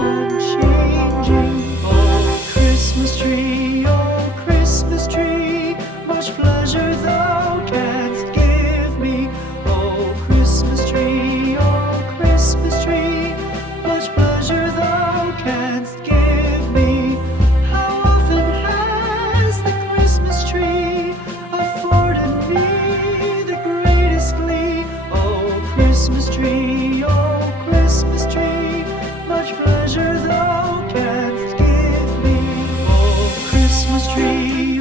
unchanging. Oh, Christmas tree, much pleasure thou canst give me. Oh, Christmas tree, much pleasure thou canst give me. How often has the Christmas tree afforded me the greatest glee? Oh, Christmas tree, much pleasure thou canst give me. Oh, Christmas tree,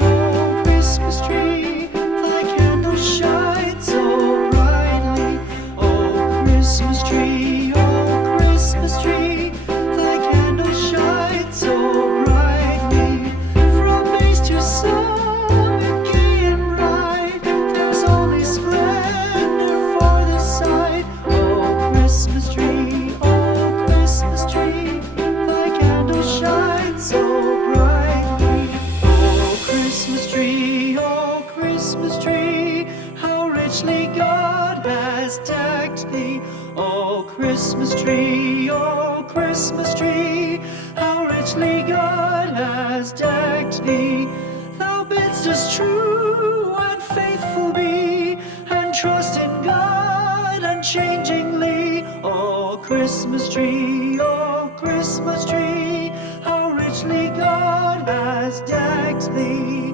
thy candle shines so brightly. Oh, Christmas tree, thy candle shines so brightly. From base to summit, gay and bright, there's only splendor for the sight. Oh, Christmas tree, thy candle shines so brightly. Oh, Christmas tree, how richly God has decked thee. Oh, Christmas tree, how richly God has decked thee. Thou bidst us true and faithful be, and trust in God unchangingly. Oh, Christmas tree, how richly God has decked thee.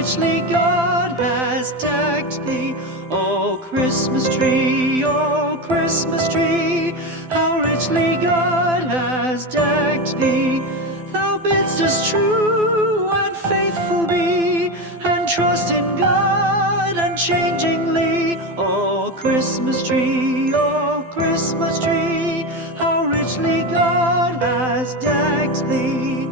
richly God has decked thee. O Christmas tree, O Christmas tree, how richly God has decked thee. Thou bidst us true and faithful be, and trust in God unchangingly. O Christmas tree, O Christmas tree, how richly God has decked thee.